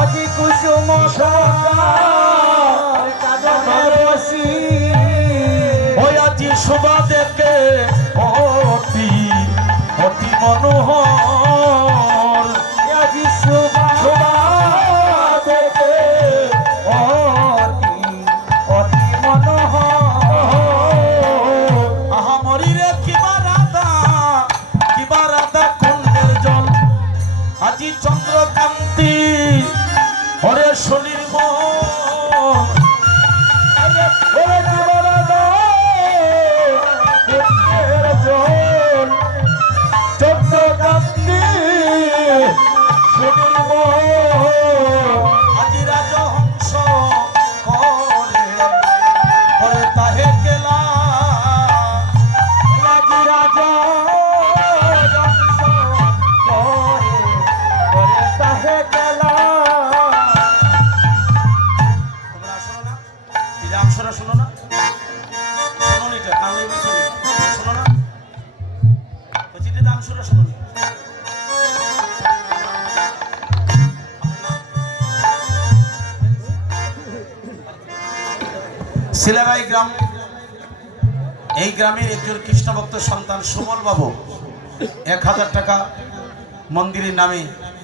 আজি কুসুম বসি ওই আজি শোভা দেখে অতি অতি মনোহর আজি শোভা দেখে অতি অতি মনোহর আহা মরিরে কিবা রাধা কুণ্ডের জল আজি চন্দ্রকান্তি হরে শনির মন আজি রাজহংস করে করে তাহে গেলা আজি রাজা তাহে গেলা তোমরা শোনো না এই রামসরা শোনো না শোনো নি এটা আমি শোনো না বলছি যে রামসরা শোনো নি শিলারাই গ্রাম এই গ্রামের একজন কৃষ্ণ ভক্ত সন্তান সুবল বাবু 1000 টাকা মন্দিরের নামে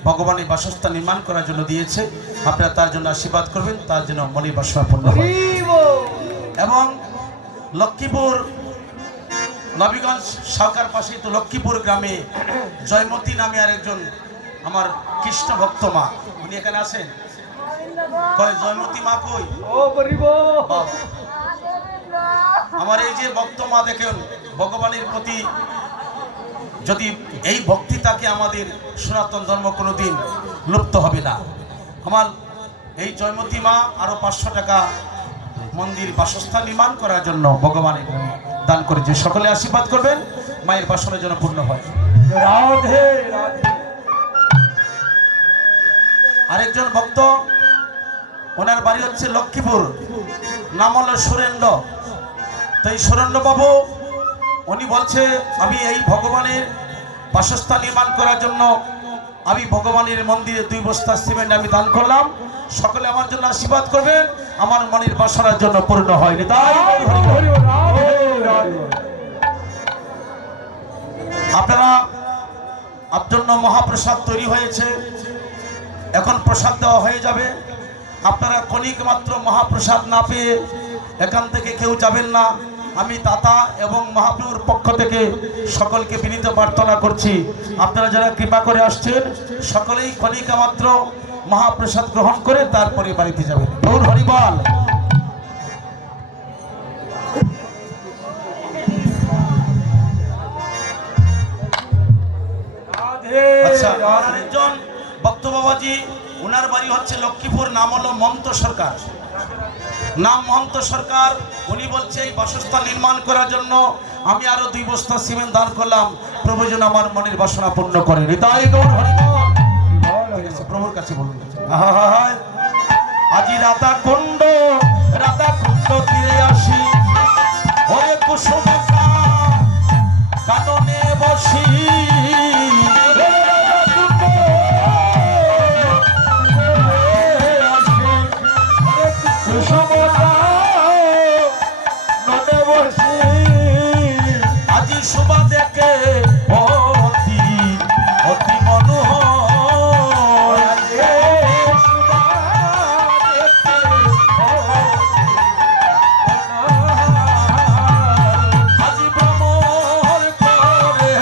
ভগবানের বাসস্থান নির্মাণ করার জন্য দিয়েছে। আপনারা তার জন্য আশীর্বাদ করবেন, তার জন্য মনের বাসনা পূর্ণ হয়। এবং লক্ষ্মীপুর নবীগঞ্জ সরকার পাশে তো লক্ষ্মীপুর গ্রামে জয়মতী নামে আরেকজন আমার কৃষ্ণ ভক্ত মা, উনি এখানে আছেন। কয় জয়মতী মা কই? বাবা, আমার এই যে ভক্ত মা দেখেন, ভগবানের প্রতি যদি এই ভক্তি থাকে আমাদের সনাতন ধর্ম কোনোদিন লুপ্ত হবে না। আমার এই জয়মতী মা আরো 500 টাকা মন্দির বাসস্থান নির্মাণ করার জন্য ভগবানের দান করেছে। সকলে আশীর্বাদ করবেন, মায়ের বাসনের জন্য পূর্ণ হয়। রাধে রাধে। আরেকজন ভক্ত, ওনার বাড়ি হচ্ছে লক্ষ্মীপুর, নাম হলো সুরেন্দ্র। তো এই সুরেন্দ্র বাবু উনি বলছে আমি এই ভগবানের বাসস্থান নির্মাণ করার জন্য আমি ভগবানের মন্দিরে 2 বস্তা সিমেন্ট আমি দান করলাম। সকলে আমার জন্য আশীর্বাদ করবেন, আমার মনের বাসনার জন্য পূর্ণ হয়। আপনারা আপনার জন্য মহাপ্রসাদ তৈরি হয়েছে, এখন প্রসাদ দেওয়া হয়ে যাবে। আপনারা কণিক মাত্র মহাপ্রসাদ না পেয়ে এখান থেকে কেউ যাবেন না। আমি দাতা এবং মহাপ্রভুর পক্ষ থেকে সকলকে বিনীত প্রার্থনা করছি, আপনারা যারা কৃপা করে আসছেন সকলেই কণিকা মাত্র মহাপ্রসাদ গ্রহণ করে তারপরে বাড়িতে যাবেন। গৌর হরিবল। আচ্ছা, আরেকজন ভক্ত বাবাজি, ওনার বাড়ি হচ্ছে লক্ষ্মীপুর, নাম হলো মমত সরকার। মহন্ত সরকার উনি বলছে এই বাসস্থান নির্মাণ করার জন্য আমি আরো 2 বস্তা সিমেন্ট দান করলাম, প্রভু যেন আমার মনের বাসনা পূর্ণ করে। হৃদয় গৌর হরিবল। প্রভুর কাছে বলুন। আজি রাধা কুণ্ড তীরে আসি, হরে কুসুম কাননে বসি, আজি শোভা দেখে অতি অতি মনোহর, আজি ভ্রমর করে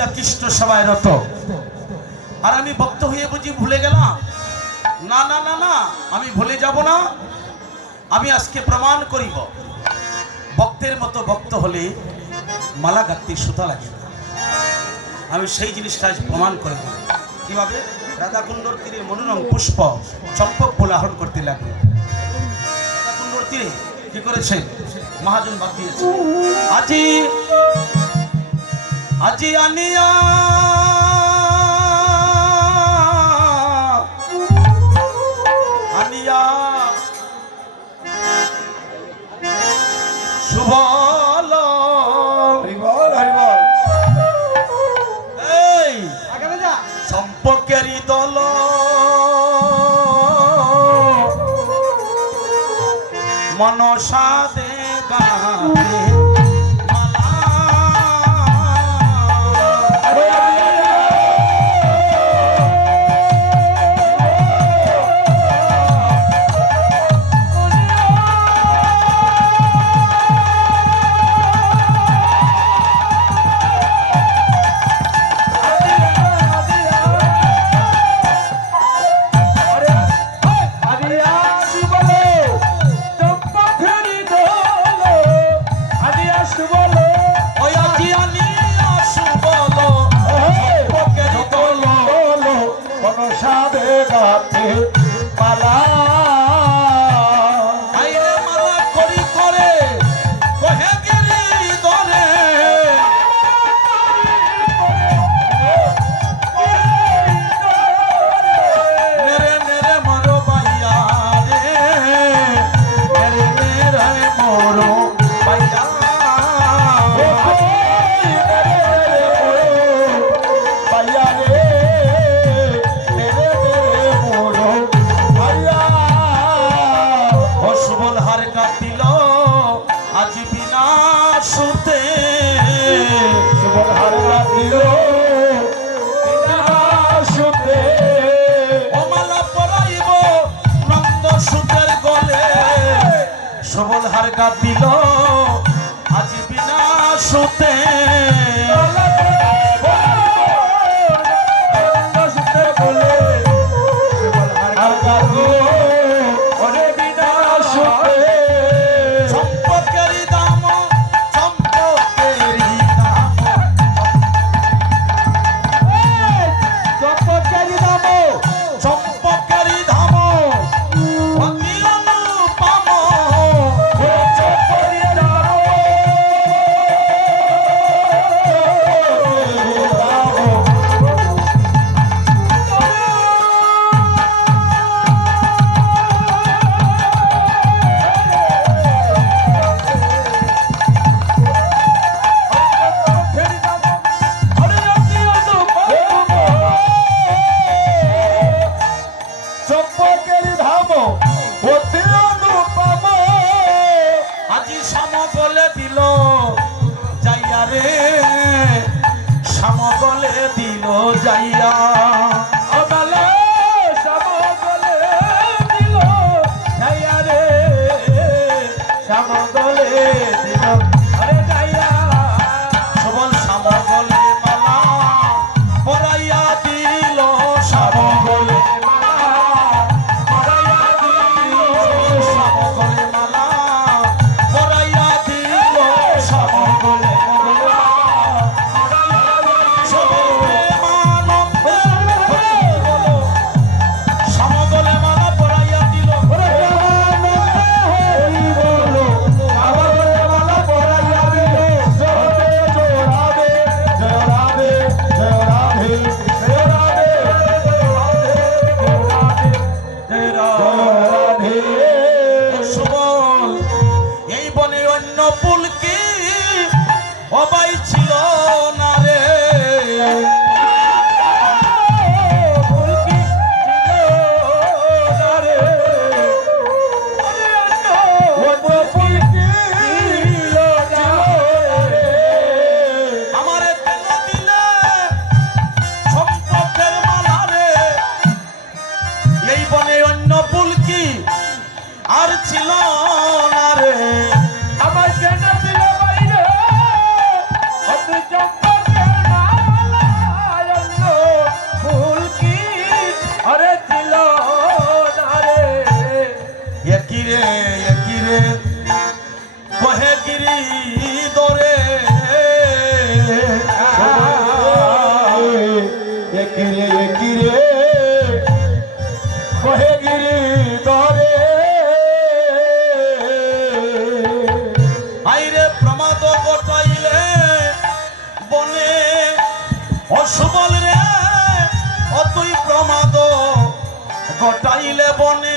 বসিয়া কৃষ্ণ সভায় রত। আর আমি ভক্ত হয়ে বুঝি ভুলে গেলাম? না না না না, আমি ভুলে যাব না। আমি আজকে প্রমাণ করিব, ভক্তের মতো ভক্ত হলে মালা গাঁথতে সুতা লাগে না। আমি সেই জিনিসটা আজ প্রমাণ করে দেব। কিভাবে? রাধাকুণ্ডর তীরে মনোরম পুষ্প চম্পক ফুল আহরণ করতে লাগলো। রাধাকুণ্ডর তীরে কি করেছেন? মহাজন বাদ দিয়েছে। আজি আজি আনিয়া আনিয়া শুভল এই সম্পর্কেরই দল মনসা দে গাতে সবল হার গা দিল আজ বিনা সুতে সম্পর্কেরই দাম সম্পর্কেরই দাম সম্পর্কেরই দাম সম্পর্কেরই দাম সমগলে দিল যাইয়া অবলে সমগলে দিল যাইয়া রে সমগলে দিল আরে যাইয়া সবল সমগলে মালা পরাইয়া দিল সমগলে মালা পরাইয়া দিল সমগলে মালা পরাইয়া দিল সমগলে অবাই ছিল না রে আমারে কেন দিলে সম্পর্কের মালা রে এই বনে অন্য পুলকি আর ছিল না রে আমার কেন দিলে বাইরে সম্পর্কের মালা কিরে কহে গিরি দরে একিরে একিরে কহে গিরি দরে আইরে প্রমাদ গটাইলে বনে অসবল রে ও তুই প্রমাদ গটাইলে বনে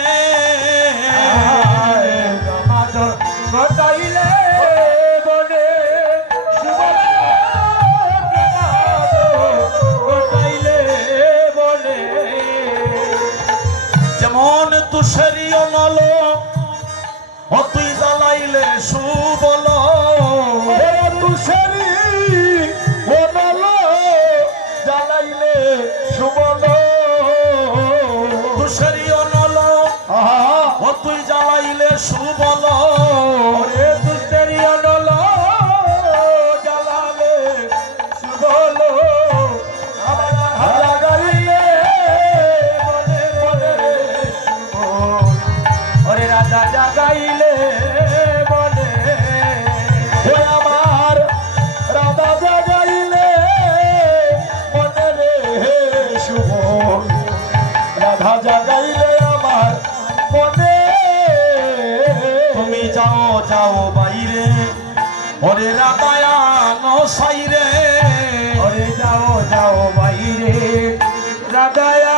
ঘটাইলে বনে ঘটাইলে বনে যেমন তুষেরি অনল ও তুই জ্বালাইলে সুবল তুষারি বনল জ্বালাইলে সুবল তুষেরি অনল ও তুই জ্বালাইলে সুবল ওরে তুষারি অনল জ্বালালে সুবল আমার লাগাইলে বনে বনে সুবল ওরে রাজা জাগাইলে বনে ও আমার রাজা জাগাইলে বনে রে সুবল রাধা জাগাইলে আমার বনে তুমি যাও যাও বাইরে ওরে রাধায়ানো সাইরে ওরে যাও যাও বাইরে রাধায়া